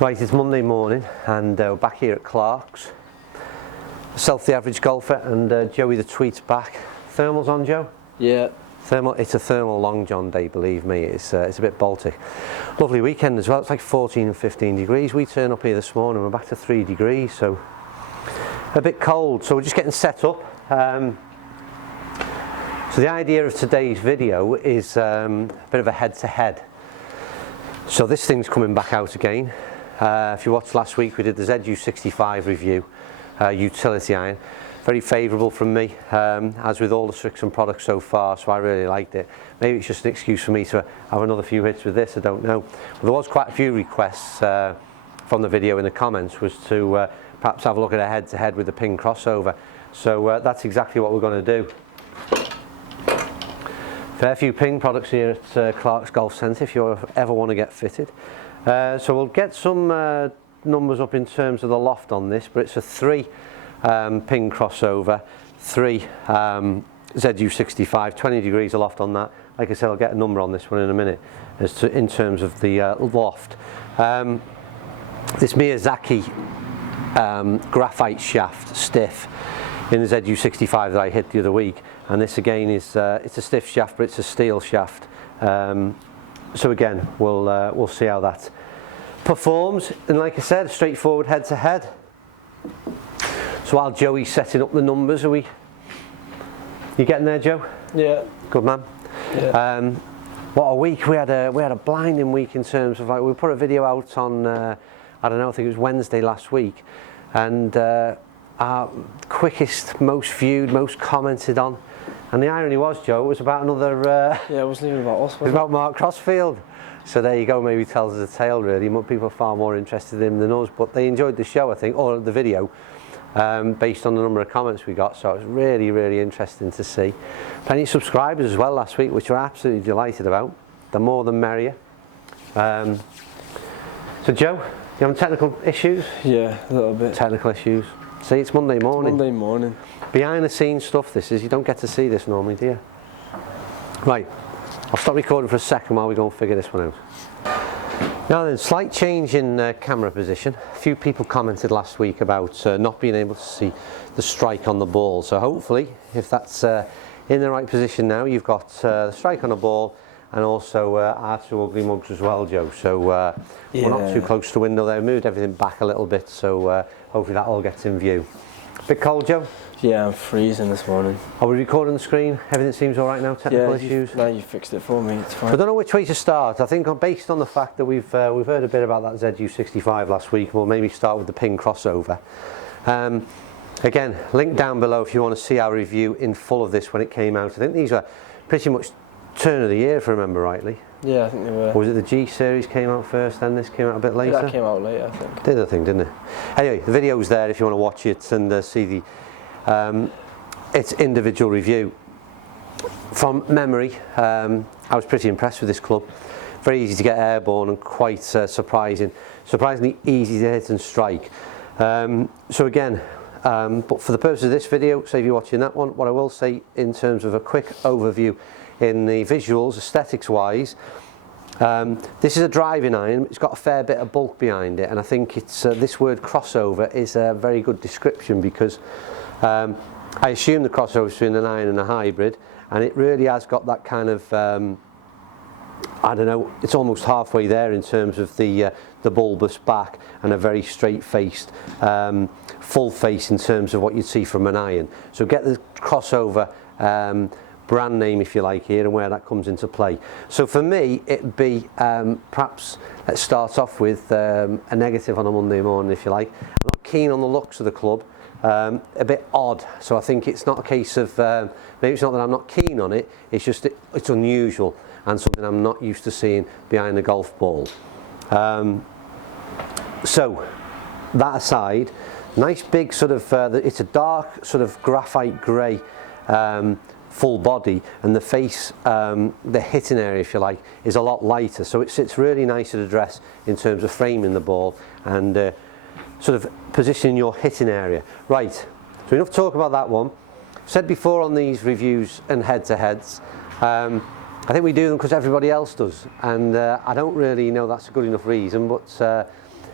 Right, it's Monday morning and we're back here at Clark's. Self the average golfer and Joey the tweet's back. Thermals on, Joe? Yeah. It's a thermal long john day, believe me. It's a bit Baltic. Lovely weekend as well. It's like 14 and 15 degrees. We turned up here this morning, we're back to 3 degrees, so a bit cold. So we're just getting set up. So the idea of today's video is a bit of a head-to-head. So this thing's coming back out again. If you watched last week, we did the U65 review, utility iron. Very favourable from me, as with all the Srixon products so far, so I really liked it. Maybe it's just an excuse for me to have another few hits with this, I don't know. But there was quite a few requests from the video in the comments was to perhaps have a look at a head-to-head with the pin crossover. So that's exactly what we're going to do. Fair few ping products here at Clark's Golf Centre if you ever want to get fitted. So we'll get some numbers up in terms of the loft on this, but it's a 3 pin crossover, 3 ZU65, 20 degrees of loft on that. Like I said, I'll get a number on this one in a minute as to in terms of the loft. This Miyazaki graphite shaft, stiff, in the ZU65 that I hit the other week, and this again is it's a stiff shaft, but it's a steel shaft. So again, we'll see how that performs, and like I said, a straightforward head-to-head. So while Joey's setting up the numbers, you getting there, Joe? Yeah. Good man. Yeah. What a week! We had a blinding week in terms of, like, we put a video out on I don't know, I think it was Wednesday last week, and our quickest, most viewed, most commented on. And the irony was, Joe, it was about another... yeah, it wasn't even about us, it was about Mark Crossfield. So there you go, maybe tells us a tale really. People are far more interested in him than us, but they enjoyed the show, I think, or the video, based on the number of comments we got. So it was really, really interesting to see. Plenty of subscribers as well last week, which we're absolutely delighted about. The more the merrier. So Joe, you having technical issues? Yeah, a little bit. Technical issues. See, it's Monday morning. Monday morning. Behind the scenes stuff this is, you don't get to see this normally, do you? Right, I'll stop recording for a second while we go and figure this one out. Now then, slight change in camera position. A few people commented last week about not being able to see the strike on the ball, so hopefully, if that's in the right position now, you've got the strike on the ball and also our 2 ugly mugs as well, Joe. So yeah. We're not too close to the window there, moved everything back a little bit, so hopefully that all gets in view. Bit cold, Joe? Yeah, I'm freezing this morning. Are we recording the screen? Everything seems all right now, technical issues? No, you fixed it for me, it's fine. I don't know which way to start. I think based on the fact that we've heard a bit about that ZU65 last week, we'll maybe start with the pin crossover. Again, link down below if you want to see our review in full of this when it came out. I think these are pretty much turn of the year, if I remember rightly. Yeah, I think they were. Or was it the G series came out first, then this came out a bit later? That came out later, I think. Did, I think, didn't it? Anyway, the video's there if you want to watch it and see the its individual review. From memory, I was pretty impressed with this club. Very easy to get airborne and quite surprisingly easy to hit and strike. So again, but for the purpose of this video, save you watching that one, what I will say in terms of a quick overview in the visuals, aesthetics wise, this is a driving iron. It's got a fair bit of bulk behind it, and I think it's this word crossover is a very good description, because I assume the crossover is between an iron and a hybrid, and it really has got that kind of I don't know, it's almost halfway there in terms of the bulbous back and a very straight-faced full face in terms of what you'd see from an iron. So get the crossover brand name, if you like, here, and where that comes into play. So for me, it'd be perhaps, let's start off with a negative on a Monday morning, if you like. I'm not keen on the looks of the club, a bit odd. So I think it's not a case of, maybe it's not that I'm not keen on it, it's just it's unusual and something I'm not used to seeing behind a golf ball. So that aside, nice big sort of, it's a dark sort of graphite grey full body, and the face, the hitting area, if you like, is a lot lighter, so it sits really nice at address in terms of framing the ball and sort of positioning your hitting area. Right, so enough talk about that one. Said before on these reviews and head-to-heads, I think we do them because everybody else does, and I don't really know that's a good enough reason, but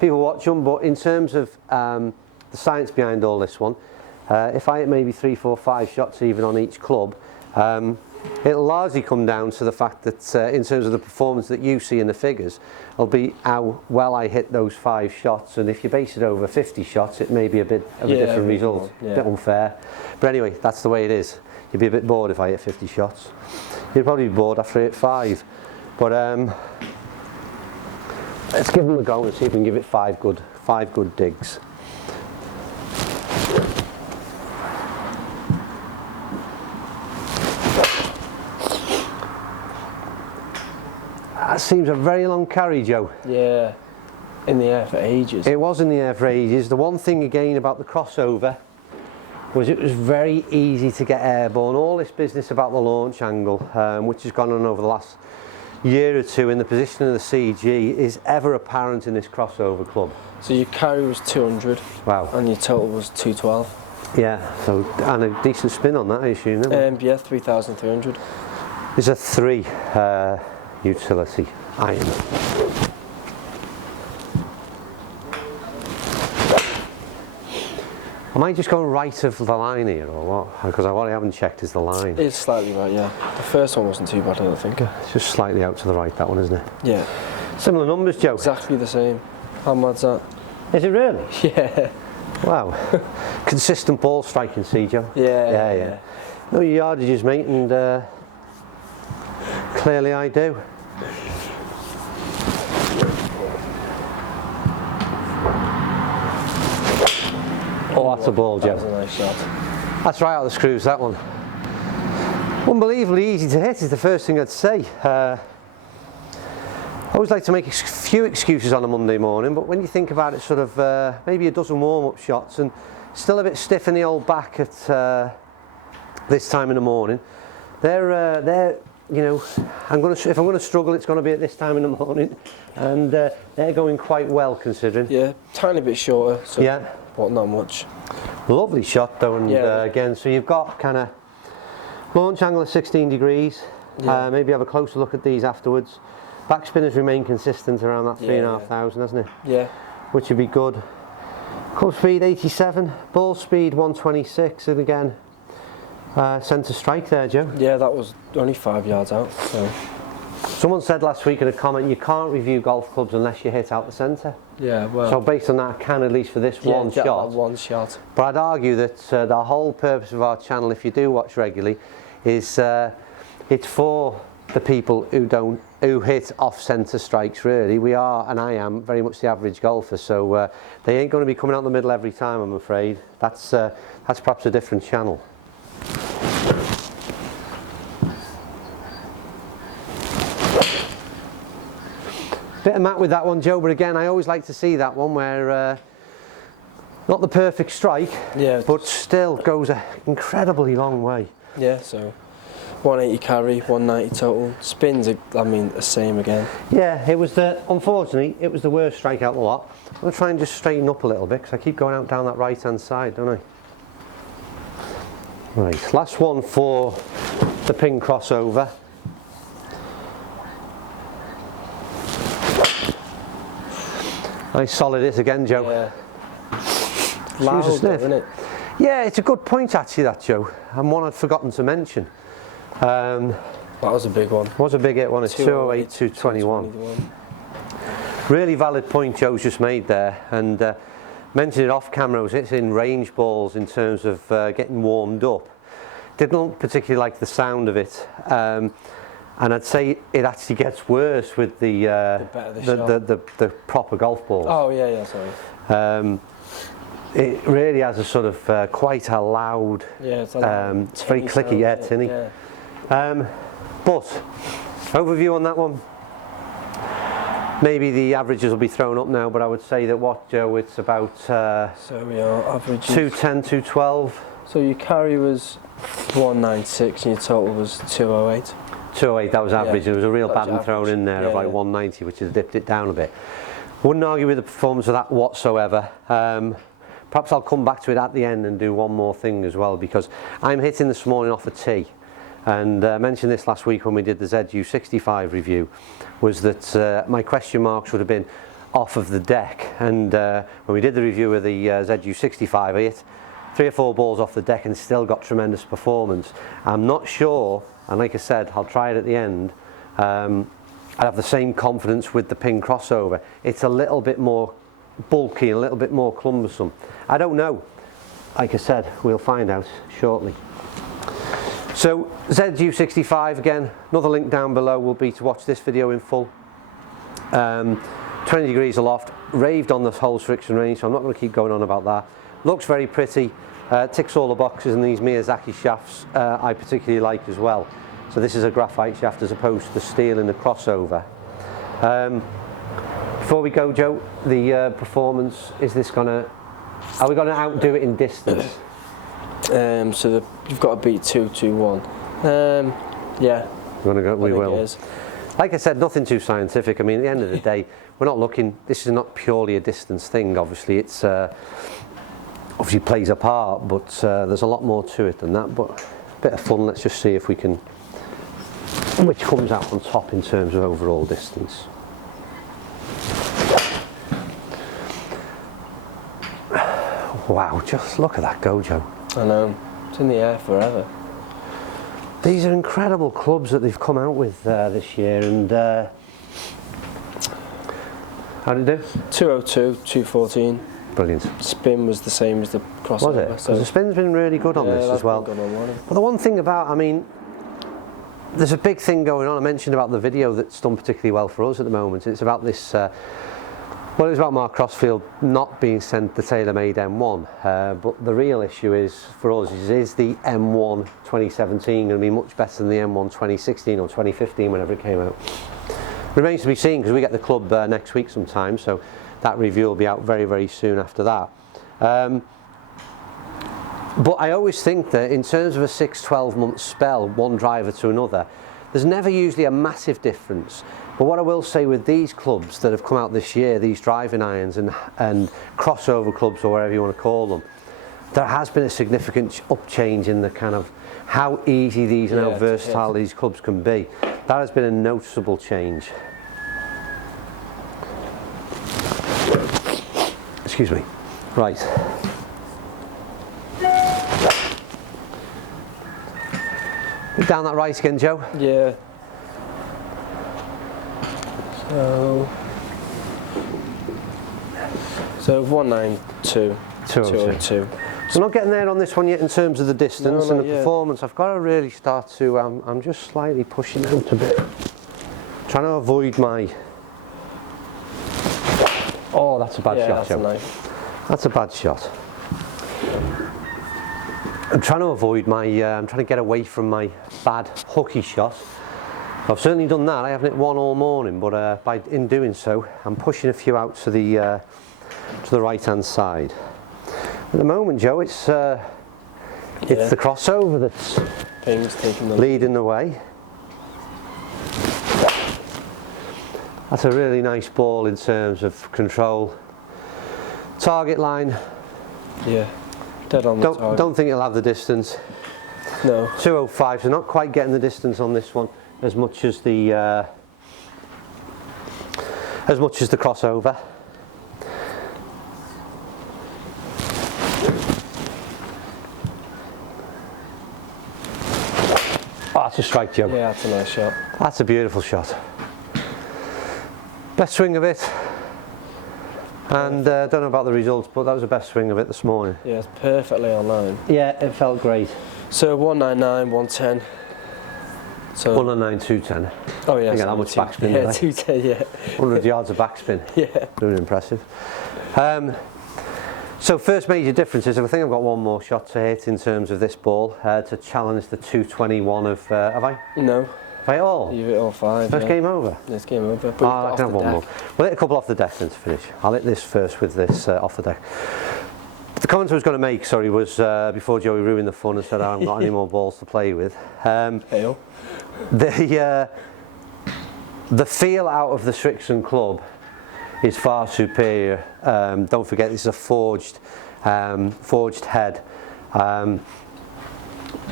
people watch them, but in terms of the science behind all this one, if I hit maybe 3, 4, 5 shots even on each club, it'll largely come down to the fact that in terms of the performance that you see in the figures, it'll be how well I hit those 5 shots, and if you base it over 50 shots, it may be a bit of a different result, a bit unfair. But anyway, that's the way it is. You'd be a bit bored if I hit 50 shots. You'd probably be bored after I hit 5. But let's give them a go and see if we can give it 5 good digs. That seems a very long carry, Joe. Yeah, in the air for ages. It was in the air for ages. The one thing again about the crossover was it was very easy to get airborne. All this business about the launch angle, which has gone on over the last year or two in the position of the CG, is ever apparent in this crossover club. So your carry was 200. Wow. And your total was 212. Yeah, so, and a decent spin on that, I assume. Yeah, 3,300. There's a 3 utility iron. Am I just going right of the line here, or what? Because what I haven't checked is the line. It's slightly right, yeah. The first one wasn't too bad, I don't think. It's just slightly out to the right, that one, isn't it? Yeah. Similar numbers, Joe. Exactly the same. How mad's that? Is it really? Yeah. Wow. Consistent ball striking, see, Joe? Yeah. No yardages, mate, and clearly I do. Oh, that's a ball, Joe. That was a nice shot. That's right out of the screws, that one. Unbelievably easy to hit is the first thing I'd say. I always like to make a few excuses on a Monday morning, but when you think about it, sort of maybe a dozen warm-up shots and still a bit stiff in the old back at this time in the morning, they're you know, if I'm going to struggle, it's going to be at this time in the morning, and they're going quite well considering. Yeah, tiny bit shorter, so yeah, but not much. Lovely shot though, and again, so you've got kind of launch angle of 16 degrees. Yeah. Maybe have a closer look at these afterwards. Backspin has remained consistent around that 3,500, hasn't it? Yeah. Which would be good. Club speed 87, ball speed 126, and again, centre strike there, Joe. Yeah, that was only 5 yards out. So. Someone said last week in a comment, you can't review golf clubs unless you hit out the centre. Yeah, well. So based on that, I can at least for this one shot. One shot. But I'd argue that the whole purpose of our channel, if you do watch regularly, is it's for the people who hit off centre strikes. Really, we are, and I am, very much the average golfer. So they ain't going to be coming out the middle every time, I'm afraid. That's perhaps a different channel. Bit of mat with that one, Joe, but again, I always like to see that one where not the perfect strike, but still goes an incredibly long way. Yeah, so 180 carry, 190 total. Spins, I mean, the same again. Yeah, unfortunately, it was the worst strike out of the lot. I'm going to try and just straighten up a little bit because I keep going out down that right-hand side, don't I? Right, last one for the pin crossover. Nice solid hit again, Joe. Yeah. Loud, isn't it? Yeah, it's a good point actually, that, Joe, and one I'd forgotten to mention. That was a big one. Was a big hit one at 208, 221. Really valid point Joe's just made there, and mentioned it off camera, was it's in range balls in terms of getting warmed up. Didn't particularly like the sound of it, and I'd say it actually gets worse with the proper golf balls. Oh yeah, sorry. It really has a sort of quite a loud, it's very clicky, tinny. Yeah. But overview on that one. Maybe the averages will be thrown up now, but I would say that Joe, it's about so we are averages 210, 212. So your carry was 196 and your total was 208. 208, that was average. There was a real bad one thrown in there of like 190, which has dipped it down a bit. Wouldn't argue with the performance of that whatsoever. Perhaps I'll come back to it at the end and do one more thing as well, because I'm hitting this morning off a tee. And I mentioned this last week when we did the U65 review, was that my question marks would have been, off of the deck. And when we did the review of the ZU65, I hit 3 or 4 balls off the deck and still got tremendous performance. I'm not sure, and like I said, I'll try it at the end. I'd have the same confidence with the pin crossover. It's a little bit more bulky and a little bit more cumbersome. I don't know. Like I said, we'll find out shortly. So ZU65, again, another link down below will be to watch this video in full. 20 degrees aloft, raved on this whole Srixon range, so I'm not going to keep going on about that. Looks very pretty, ticks all the boxes, and these Miyazaki shafts I particularly like as well. So this is a graphite shaft as opposed to the steel in the crossover. Before we go, Joe, the performance, are we going to outdo it in distance? So you've got to beat 221. Yeah. We will. Like I said, nothing too scientific. I mean, at the end of the day, we're not looking, this is not purely a distance thing, obviously. It's obviously plays a part, but there's a lot more to it than that. But a bit of fun, let's just see if we can, which comes out on top in terms of overall distance. Wow, just look at that go, Joe. I know, it's in the air forever. These are incredible clubs that they've come out with this year, and how did it do? 202, 214. Brilliant. Spin was the same as the crossover. Was it? So the spin's been really good on this as well. But the one thing about, I mean, there's a big thing going on. I mentioned about the video that's done particularly well for us at the moment. It's about this. Well, it was about Mark Crossfield not being sent the tailor-made M1, but the real issue is, for us, is the M1 2017 going to be much better than the M1 2016 or 2015, whenever it came out? Remains to be seen, because we get the club next week sometime, so that review will be out very, very soon after that. But I always think that in terms of a 6-12 month spell, one driver to another, there's never usually a massive difference. But what I will say with these clubs that have come out this year, these driving irons and crossover clubs, or whatever you want to call them, there has been a significant upchange in the kind of how easy these and how versatile these clubs can be. That has been a noticeable change. Excuse me. Right. Down that right again, Joe? Yeah. So 192, 202. We're not getting there on this one yet in terms of the distance and the yet. performance. I've got to really start to, I'm just slightly pushing out a bit. Trying to avoid my, oh, that's a bad shot, that's Joe. nice. That's a bad shot. I'm trying to avoid my, I'm trying to get away from my bad hooky shot. I've certainly done that. I haven't hit one all morning, but in doing so, I'm pushing a few out to the right-hand side. At the moment, Joe, it's the crossover that's leading the way. That's a really nice ball in terms of control. Target line. Yeah, dead on the target. Don't think it'll have the distance. No. 205, so not quite getting the distance on this one as much as the crossover. Oh, that's a strike, Joe. Yeah, that's a nice shot. That's a beautiful shot. Best swing of it. And don't know about the results, but that was the best swing of it this morning. Yeah, it's perfectly on line. Yeah, it felt great. So 199, 110. So 199, 210. Oh yeah. Again, how much backspin? Yeah, 210. Yeah. 100 yards of backspin. Yeah. Really impressive. So first major difference is I think I've got one more shot to hit in terms of this ball to challenge the 221 of. Have I? No. Have I all? You've hit all 5. First game over. Yeah, it's game over. But I can have one more. We'll hit a couple off the deck then to finish. I'll hit this first with this off the deck. The comment I was going to make, sorry, was before Joey ruined the fun and said I haven't got any more balls to play with. The feel out of the Srixon club is far superior. Don't forget this is a forged head. I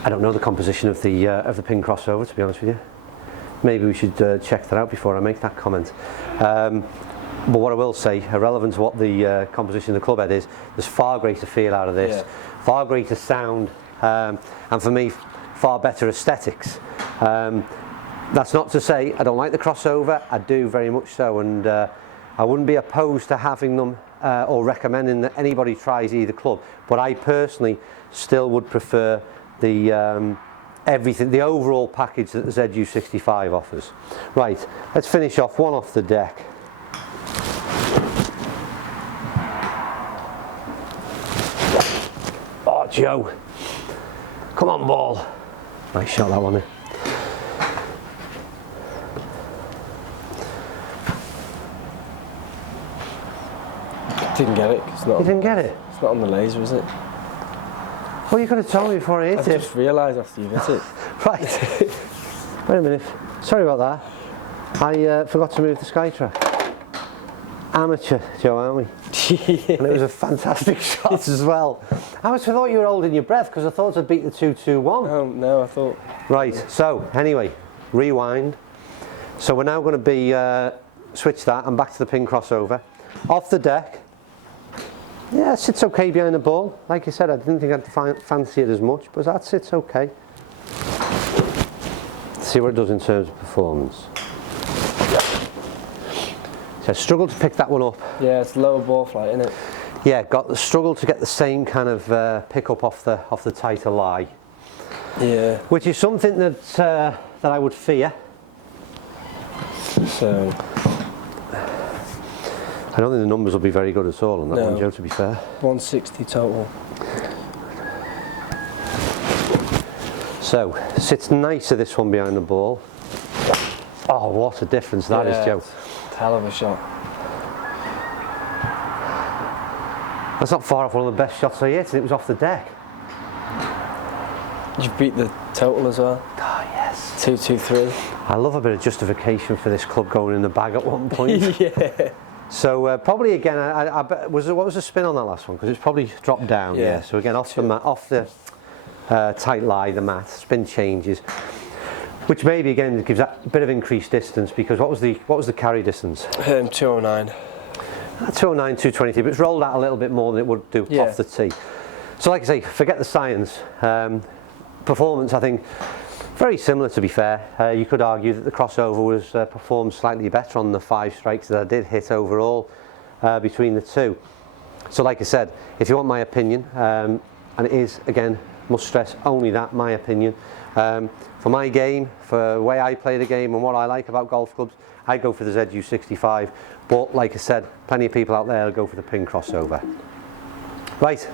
don't know the composition of the pin crossover, to be honest with you. Maybe we should check that out before I make that comment. But what I will say, irrelevant to what the composition of the club head is, there's far greater feel out of this, far greater sound, and for me, far better aesthetics. That's not to say I don't like the crossover, I do very much so, and I wouldn't be opposed to having them or recommending that anybody tries either club, but I personally still would prefer the everything, the overall package that the U65 offers. Right, let's finish off one off the deck. Oh, Joe, come on, ball. Nice shot, that one. Didn't get it. It's not. You didn't get it? It's not on the laser, is it? Well, you could have told me before I hit it. I just realised after you hit it. Right. Wait a minute. Sorry about that. I forgot to move the SkyTrack. Amateur, Joe, aren't we? Yeah. And it was a fantastic shot as well. I thought you were holding your breath because I thought I'd beat the 221. Oh, no, I thought. Right, so anyway, rewind. So we're now going to be switch that and back to the pin crossover. Off the deck. Yeah, it sits okay behind the ball. Like I said, I didn't think I'd fancy it as much, but that sits okay. Let's see what it does in terms of performance. So I struggled to pick that one up. Yeah, it's lower ball flight, isn't it? Yeah, got the struggle to get the same kind of pick up off the tighter lie. Yeah. Which is something that that I would fear. So. I don't think the numbers will be very good at all on that one, Joe, to be fair. 160 total. So, sits nicer this one behind the ball. Oh, what a difference that is, Joe. Hell of a shot. That's not far off one of the best shots I hit, and it was off the deck. You beat the total as well. Oh, yes. 223. I love a bit of justification for this club going in the bag at one point. Yeah. So probably again, I bet, what was the spin on that last one? Because it's probably dropped down. Yeah. So again, off the mat, off the tight lie, the mat, spin changes, which maybe again gives that a bit of increased distance. Because what was the carry distance? 209. 209, 220, but it's rolled out a little bit more than it would do off the tee. So like I say, forget the science. Performance, I think, very similar, to be fair. You could argue that the crossover was performed slightly better on the 5 strikes that I did hit overall between the two. So like I said, if you want my opinion, and it is, again, must stress, only that, my opinion. For my game, for the way I play the game and what I like about golf clubs, I'd go for the U65. But like I said, plenty of people out there will go for the pin crossover. Right,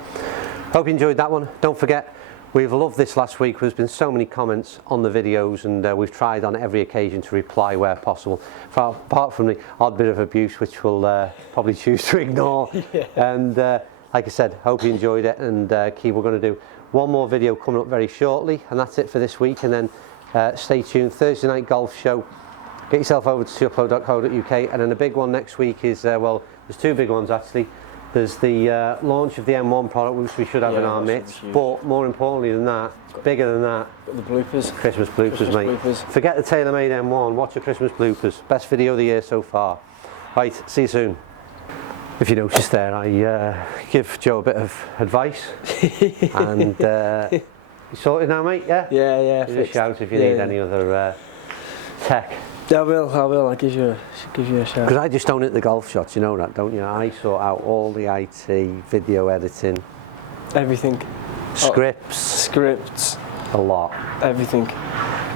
hope you enjoyed that one. Don't forget, we've loved this last week. There's been so many comments on the videos, and we've tried on every occasion to reply where possible. Apart from the odd bit of abuse, which we'll probably choose to ignore. And like I said, hope you enjoyed it, and we're going to do one more video coming up very shortly, and that's it for this week. And then stay tuned, Thursday night golf show. Get yourself over to surpro.co.uk, and then the big one next week is, well, there's 2 big ones actually. There's the launch of the M1 product, which we should have in our midst, but more importantly than that, bigger than that, got the bloopers. Christmas bloopers, mate. Bloopers. Forget the TaylorMade M1, watch the Christmas bloopers. Best video of the year so far. Right, see you soon. If you notice there, I give Joe a bit of advice, and you sorted now, mate? Yeah. Yeah. Give us a shout if you need any other tech. I will. I'll give you a shout. Because I just don't hit the golf shots, you know that, don't you? I sort out all the IT, video editing, Everything. scripts, a lot. Everything.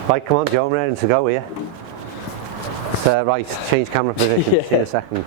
Right, come on, Joe, I'm ready to go here. Right, change camera position. See you in a second.